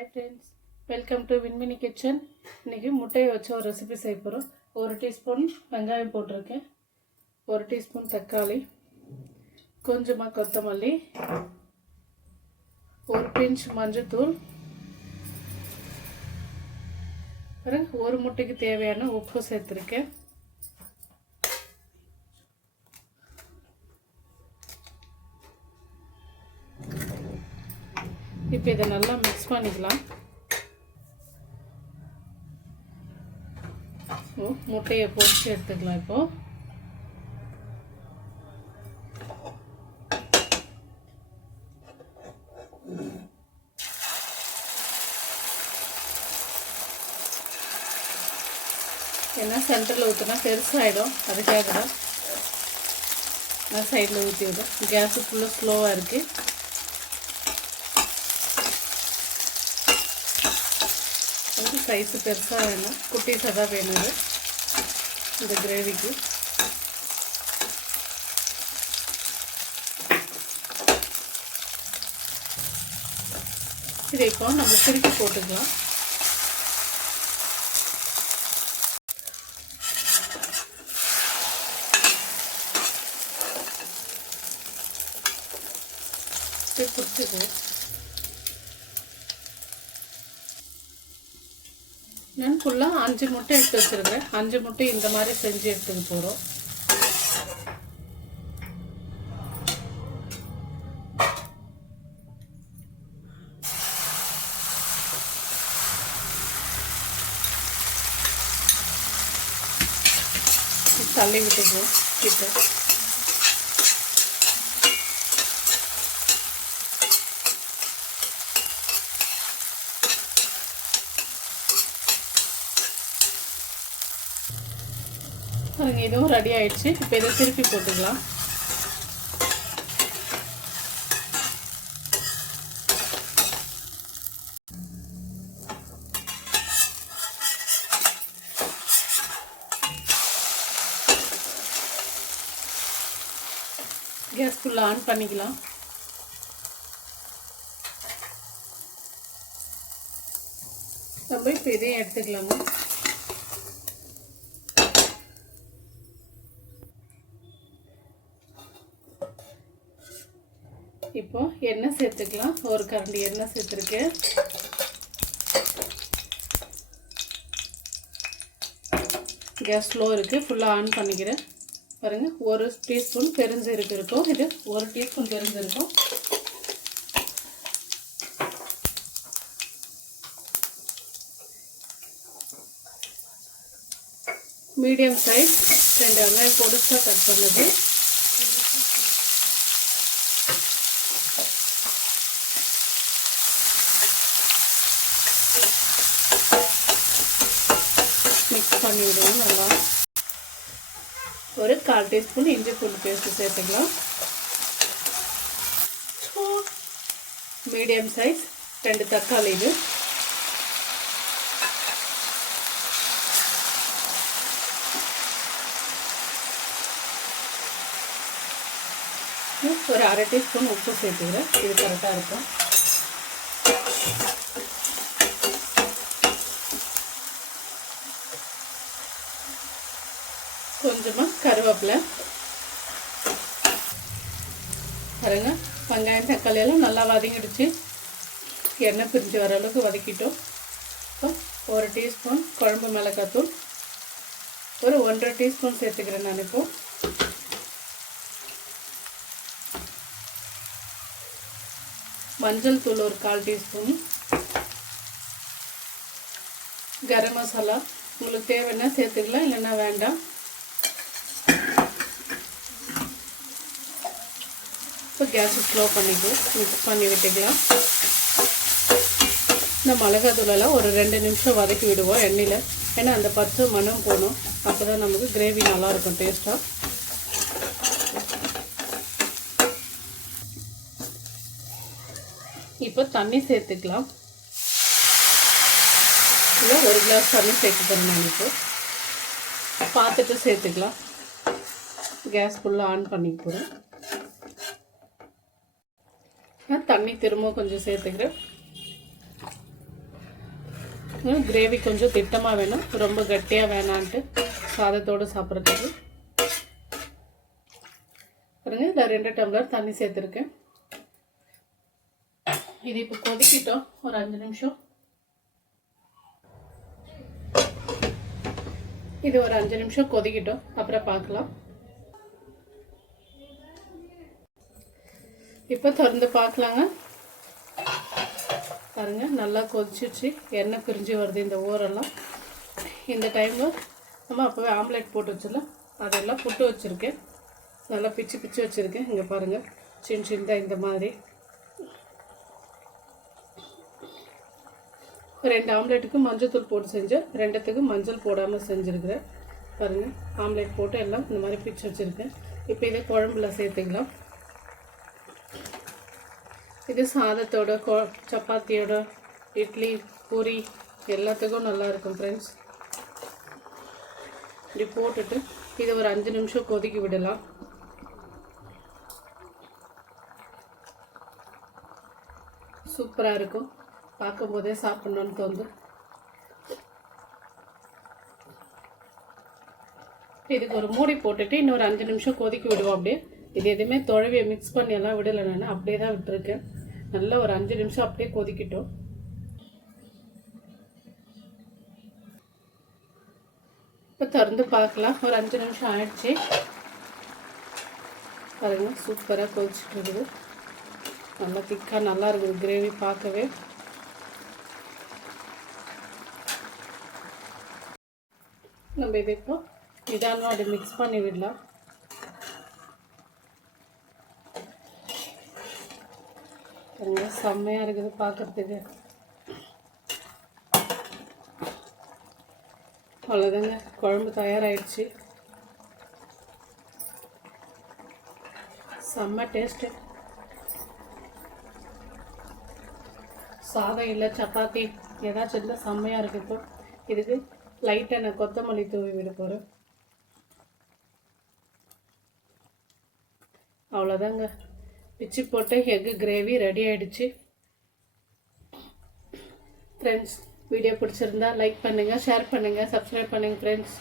Hi friends, welcome to Winmini Kitchen. இன்னைக்கு முட்டையை வச்சு ஒரு ரெசிபி செய்ய போகிறோம். 1 டீஸ்பூன் வெங்காயம் போட்டிருக்கேன், 1 டீஸ்பூன் தக்காளி, கொஞ்சமாக கொத்தமல்லி, 1 பிஞ்ச் மஞ்சள்தூள், பிறகு 1 முட்டைக்கு தேவையான உப்பு சேர்த்துருக்கேன். இப்போ இதை நல்லா மிக்ஸ் பண்ணிக்கலாம். முட்டையை பொரிச்சு எடுத்துக்கலாம். இப்போ ஏன்னா சென்டரில் ஊற்றினா பெருசாகிடும், அதுக்காக தான் நான் சைடில் ஊற்றி விடும். கேஸு ஃபுல்லாக ஸ்லோவாக இருக்குது. சைஸு பெருசாக வேணும், குட்டீஸாக தான் வேணும் இந்த கிரேவிக்கு. இதை இப்போ நம்ம திருப்பி போட்டுக்கலாம். பிடிச்சிக்குவோம். நான் ஃபுல்லாக 5 முட்டை எடுத்து வச்சுருக்கேன். 5 முட்டை இந்த மாதிரி செஞ்சு எடுத்துக்க போகிறோம். தள்ளி விட்டுக்குவோம் கிட்ட. பாருங்க, இதுவும் ரெடி ஆயிடுச்சு. இப்போ இதை திருப்பி போட்டுக்கலாம். கேஸ் ஃபுல்லாக ஆன் பண்ணிக்கலாம். நம்ம இப்போ இதையும் எடுத்துக்கலாமா. இப்போ எண்ணெய் சேர்த்துக்கலாம். 1 கரண்டி எண்ணெய் சேர்த்துருக்கேன். கேஸ் ஸ்லோ இருக்குது, ஃபுல்லாக ஆன் பண்ணிக்கிறேன். பாருங்கள், 1 டீஸ்பூன் பெருஞ்சீரகம் இருக்கும். இது 1 டீஸ்பூன் பெருஞ்சீரகம், மீடியம் சைஸ் 2 வெங்காயம் பொடிசாக கட் பண்ணது, மிக்ஸ் பண்ணி விடுவோம் நல்லா. 1/4 டீஸ்பூன் இஞ்சி பூண்டு பேஸ்ட்டு சேர்த்துக்கலாம். மீடியம் சைஸ் 2 தக்காளி, இது ஒரு 1/2 டீஸ்பூன் உப்பு சேர்த்துக்கிறேன். இது கரெக்டாக இருக்கும். கொஞ்சமாக கருவேப்பிலை. பாருங்க, வெங்காயம் தக்காளி எல்லாம் நல்லா வதங்கிடுச்சு. எண்ணெய் பிரிஞ்சு வர அளவுக்கு வதக்கிட்டோம். இப்போ 1 டீஸ்பூன் குழம்பு மிளகாத்தூள், ஒரு 1/2 டீஸ்பூன் சேர்த்துக்கிறேன் நான். இப்போ மஞ்சள் தூள் ஒரு 1/4 டீஸ்பூன், கரம் மசாலா உங்களுக்கு தேவைன்னா சேர்த்துக்கலாம், இல்லைன்னா வேண்டாம். இப்போ கேஸை ஸ்லோ பண்ணிக்குவோம், மிக்ஸ் பண்ணி விட்டுக்கலாம். இந்த மிளகாத்தூளெல்லாம் ஒரு 2 நிமிஷம் வதக்கி விடுவோம் எண்ணெயில். ஏன்னா அந்த பச்சை மணம் போகணும், அப்போ தான் நமக்கு கிரேவி நல்லாயிருக்கும் டேஸ்ட்டாக. இப்போ தண்ணி சேர்த்துக்கலாம். இல்லை 1 கிளாஸ் தண்ணி சேர்த்து போகிறேன் நான். இப்போ பார்த்துட்டு சேர்த்துக்கலாம். கேஸ் ஃபுல்லாக ஆன் பண்ணிக்க போகிறேன். நான் தண்ணி திரும்ப கொஞ்சம் சேர்த்துக்கிறேன். கிரேவி கொஞ்சம் திட்டமாக வேணும், ரொம்ப கட்டியாக வேணான்ட்டு சாதத்தோடு சாப்பிட்றதுக்கு. பாருங்க, இதில் 2 டம்ளர் தண்ணி சேர்த்துருக்கேன். இது இப்போ கொதிக்கிட்டோம் ஒரு 5 நிமிஷம். இது ஒரு 5 நிமிஷம் கொதிக்கிட்டோம், அப்புறம் பார்க்கலாம். இப்போ திறந்து பார்க்கலாங்க. பாருங்க, நல்லா கொதிச்சிச்சு, எண்ணெய் பிரிஞ்சு வருது இந்த ஓரெல்லாம். இந்த டைமில் நம்ம அப்போவே ஆம்லேட் போட்டு வச்சிடலாம். அதெல்லாம் புட்டு வச்சுருக்கேன், நல்லா பிச்சு பிச்சு வச்சுருக்கேன். இங்கே பாருங்கள், சின்ன சின்னதாக இந்த மாதிரி 2 ஆம்லேட்டுக்கு மஞ்சள் தூள் போட்டு செஞ்சேன், 2த்துக்கு மஞ்சள் போடாமல் செஞ்சுருக்கிறேன். பாருங்கள், ஆம்லேட் போட்டு எல்லாம் இந்த மாதிரி பிச்சு வச்சுருக்கேன். இப்போ இதை குழம்புல சேர்த்துக்கலாம். இது சாதத்தோட, சப்பாத்தியோட, இட்லி, பூரி எல்லாத்துக்கும் நல்லாயிருக்கும் ஃப்ரெண்ட்ஸ். இப்படி போட்டுட்டு இதை ஒரு 5 நிமிஷம் கொதிக்க விடலாம். சூப்பராக இருக்கும், பார்க்கும் போதே சாப்பிட்ணுன்னு தோணுது. இதுக்கு ஒரு மூடி போட்டுட்டு இன்னொரு 5 நிமிஷம் கொதிக்க விடுவோம். அப்படியே இது எதுவுமே தொழவியை மிக்ஸ் பண்ணி எல்லாம் விடலை, நான் அப்படியே தான் விட்டுருக்கேன். நல்லா ஒரு 5 நிமிஷம் அப்படியே கொதிக்கிட்டோம். இப்போ திறந்து பார்க்கலாம். ஒரு 5 நிமிஷம் ஆயிடுச்சு. பாருங்க, சூப்பராக கொதிச்சுட்டு இருக்குது. நல்லா திக்காக நல்லா இருக்குது கிரேவி பார்க்கவே. நம்ம இது இப்போ நிதானமாக அப்படி மிக்ஸ் பண்ணி விடலாம். செம்மையாக இருக்குது பார்க்குறதுக்கு. அவ்வளோதாங்க, குழம்பு தயாராகிடுச்சு. செம்ம டேஸ்ட்டு. சாதம் இல்லை, சப்பாத்தி ஏதாச்சும் இருந்தால் செம்மையாக இருக்குது. இப்போ இதுக்கு லைட்டாக நான் கொத்தமல்லி தூவி விட போகிறேன். அவ்வளோதாங்க, பிச்சு போட்டு எக்கு கிரேவி ரெடி ஆகிடுச்சு. ஃப்ரெண்ட்ஸ், வீடியோ பிடிச்சிருந்தா லைக் பண்ணுங்கள், ஷேர் பண்ணுங்கள், சப்ஸ்கிரைப் பண்ணுங்கள் ஃப்ரெண்ட்ஸ்.